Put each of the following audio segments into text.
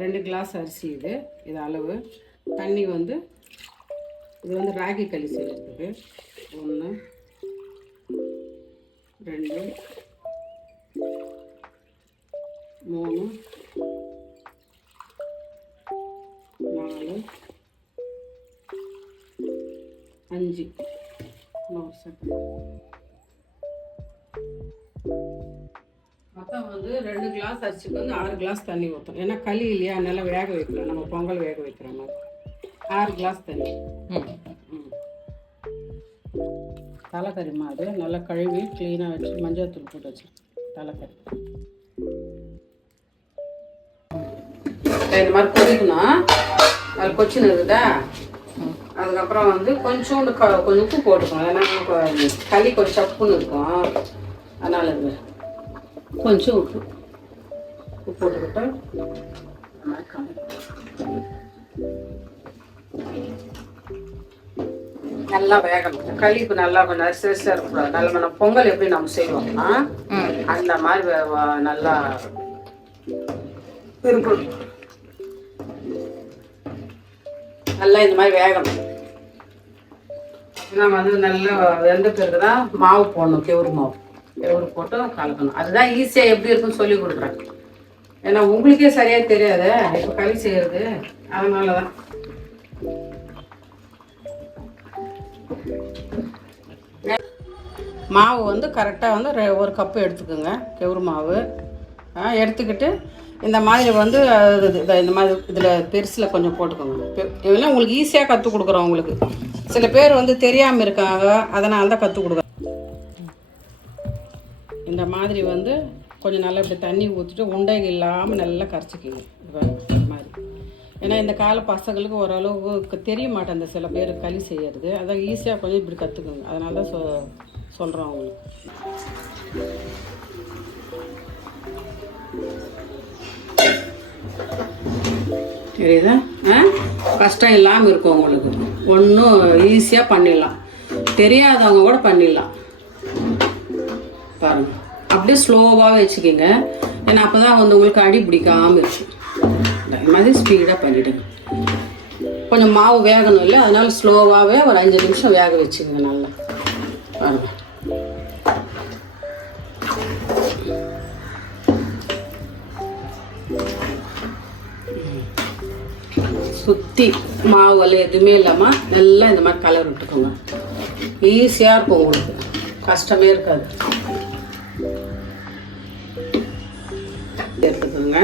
2 class அரிசி இது அளவு. தண்ணி வந்து இது வந்து ராகி களி செய்கிறதுக்கு 1 2 3 4 5 மொத்தம் வந்து 2 கிளாஸ் அரிசிக்கு வந்து 6 கிளாஸ் தண்ணி ஊற்றணும். ஏன்னா களி இல்லையா, அதனால வேக வைக்கலாம். நம்ம பொங்கல் வேக வைக்கிற மாதிரி 6 கிளாஸ் தண்ணி. தலைக்கறி மாதிரி நல்லா கழுவி க்ளீனாக வச்சு மஞ்சள் தூள் போட்டு வச்சு தலைக்கறி இந்த மாதிரி கொதிக்கணும். அதில் கொச்சின்னு இருக்குதா, அதுக்கப்புறம் வந்து கொஞ்சோண்டு கொஞ்சம் உப்பு போட்டுக்கணும். ஏன்னா களி கொஞ்சம் சப்புன்னு இருக்கும், அதனால் இது கொஞ்சம் உப்பு போட்டுக்கிட்டு நல்லா வேகணும். களி இப்போ நல்லா கொஞ்சம் அரிசி இருக்கக்கூடாது. நல்லா நம்ம பொங்கல் எப்படி நம்ம செய்வோம்னா அந்த மாதிரி நல்லா இருக்கணும். நல்லா இந்த மாதிரி வேகணும். நம்ம வந்து நல்லா வெந்த பிறகு தான் மாவு போடணும். கெவுரு மாவு போட்டு கலக்கணும். அதுதான் ஈஸியாக எப்படி இருக்குன்னு சொல்லி கொடுக்குறேன். ஏன்னா உங்களுக்கே சரியாக தெரியாது இப்போ களி செய்கிறது, அதனால தான். மாவு வந்து கரெக்டாக வந்து 1 கப்பு எடுத்துக்கோங்க. கெவுரு மாவு எடுத்துக்கிட்டு இந்த மாதிரி வந்து இந்த மாதிரி இதில் பெருசில் கொஞ்சம் போட்டுக்கோங்க. இதெல்லாம் உங்களுக்கு ஈஸியாக கற்றுக் கொடுக்குறோம். உங்களுக்கு சில பேர் வந்து தெரியாமல் இருக்காங்க, அதனால தான் கற்றுக் கொடுக்குறேன். இந்த மாதிரி வந்து கொஞ்சம் நல்லா இப்படி தண்ணி ஊற்றிட்டு உண்டைகள் இல்லாமல் நல்லா கரைச்சிக்கிங்க இந்த மாதிரி. ஏன்னா இந்த கால பசங்களுக்கு ஓரளவுக்கு தெரிய மாட்டேன் சில பேர் களி செய்கிறது. அதான் ஈஸியாக கொஞ்சம் இப்படி கற்றுக்குங்க. அதனால தான் சொல்கிறோம் அவங்களுக்கு. தெரியுதா? கஷ்டம் இல்லாமல் இருக்கும் உங்களுக்கு. ஒன்றும் ஈஸியாக பண்ணிடலாம். தெரியாதவங்க கூட பண்ணிடலாம். பாருங்கள், அப்படியே ஸ்லோவாகவே வச்சுக்கிங்க. ஏன்னா அப்போ தான் வந்து உங்களுக்கு அடி பிடிக்காமல் இருக்கும். இந்த மாதிரி ஸ்பீடாக பண்ணிவிடுங்க. கொஞ்சம் மாவு வேகணும் இல்லை, அதனால ஸ்லோவாகவே ஒரு 5 நிமிஷம் வேக வச்சுக்கோங்க. நல்லா பாருங்கள். சுற்றி மாவுல எதுவுமே இல்லாமல் நல்லா இந்த மாதிரி கலர் விட்டுக்கோங்க. ஈஸியாக இருக்கும் உங்களுக்கு, கஷ்டமே இருக்காது. எடுத்துக்கோங்க.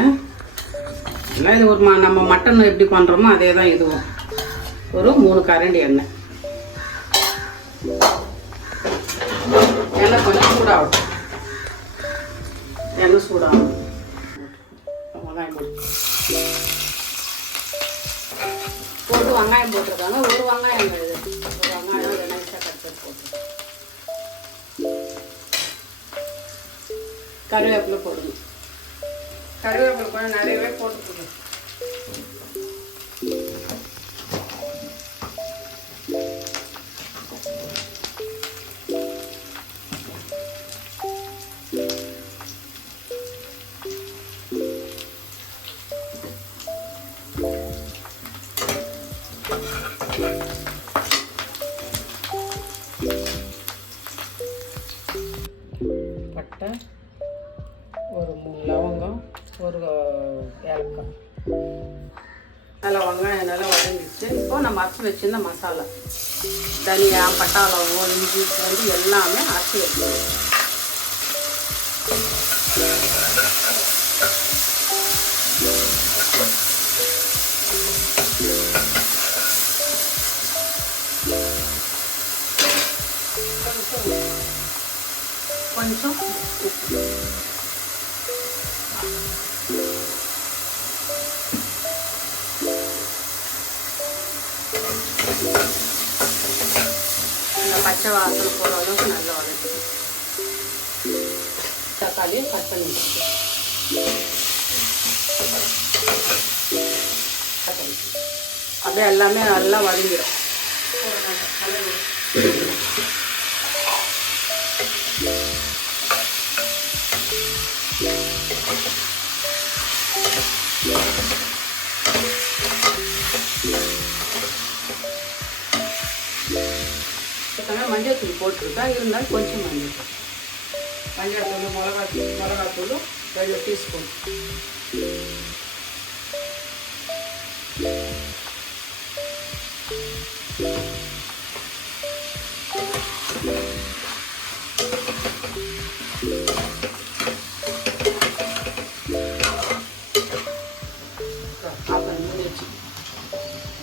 இல்லை இது ஒரு நம்ம மட்டன் எப்படி பண்ணுறோமோ அதே தான் இதுவும். ஒரு 3 கரண்டி எண்ணெய் கொஞ்சம் சூடாகட்டும். எண்ணெய் சூடாகணும். வெங்காயம் போட்டு வெங்காயம் போட்டிருக்காங்க. ஒரு வெங்காயம் இது, ஒரு வெங்காயம் நைஸாக கட் பண்ணி போட்டு கருவேப்பிலை போடணும். கருவேப்பிலை கொஞ்சம் நிறையவே போட்டு போடணும். பட்டை, ஒரு 3 லவங்கம், ஒரு ஏலக்காய். நல்லா வெங்காயம் நல்லா வதங்கிடுச்சு. இப்போது நம்ம அரைச்சி வச்சுருந்த மசாலா, தனியா, பட்டை, லவங்கம், இஞ்சி, பூண்டு எல்லாமே அரைச்சி வச்சுருக்கோம். கொஞ்சம் உப்பு, இந்த பச்சை வாசனை போகிற அளவுக்கு நல்லா வதக்கி தக்காளியை கட் பண்ணி அப்படியே எல்லாமே நல்லா வதங்கிடும். மஞ்சள் தூள் போட்டிருக்கேன், இருந்தாலும் கொஞ்சம் மஞ்சள் தூள். மஞ்சள் தூள், மிளகாத்தூள் 2 டீஸ்பூன்.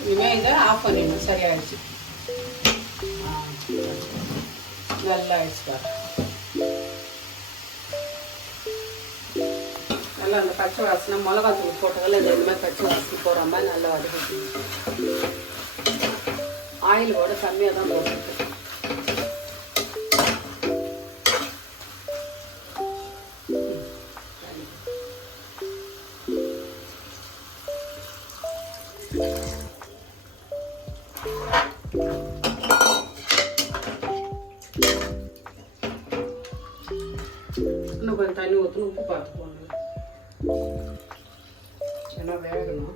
இனிமேல் இதை ஆஃப் பண்ணிடணும். சரியாயிடுச்சு, நல்லா ஆயிடுச்சு. நல்லா அந்த பச்சை வாசனை மிளகாத்தூள் போட்டதில் இந்த மாதிரி பச்சை வாசனை போகிற மாதிரி நல்லா வதக்கி. ஆயிலோட கம்மியாக தான் போட்டுருக்கு. இன்னும் கொஞ்சம் தண்ணி ஊற்றணும், உப்பு பார்த்து போடணும், ஏன்னா வேகணும்.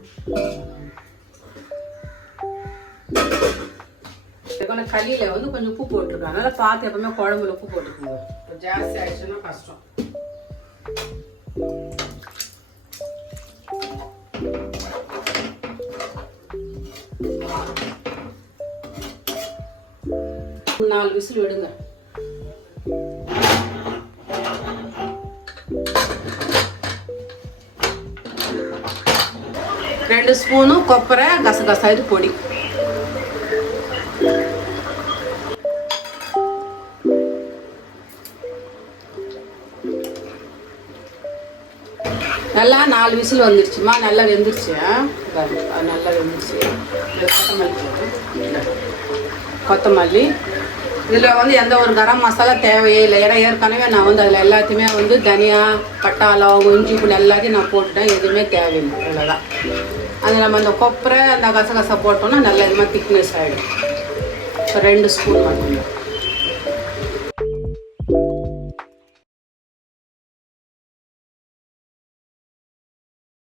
களியில் வந்து கொஞ்சம் உப்பு போட்டிருக்காங்க, அதனால் பார்த்து எப்பவுமே குழம்புல உப்பு போட்டுக்கோங்க. இப்போ ஜாஸ்தி ஆயிடுச்சுன்னா கஷ்டம். நாலு விசில் விடுங்க. ரெண்டு ஸ்பூனு கொப்பரை கசகசா பொடி. நல்லா 4 விசில் வந்துருச்சுமா, நல்லா வெந்துருச்சு. நல்லா வெந்துருச்சு. கொத்தமல்லி இதில் வந்து எந்த ஒரு கரம் மசாலா தேவையே இல்லை, ஏன்னா ஏற்கனவே நான் வந்து அதில் எல்லாத்தையுமே வந்து தனியா, பட்டை, லவங்கம், இஞ்சி பூண்டு எல்லாத்தையும் நான் போட்டுட்டேன், எதுவுமே தேவையில்லை. அவ்வளோதான். அது நம்ம அந்த கொப்பரை அந்த கசகசா போட்டோம்னா நல்லா இது மாதிரி திக்னஸ் ஆகிடும். இப்போ 2 ஸ்பூன் மட்டும்.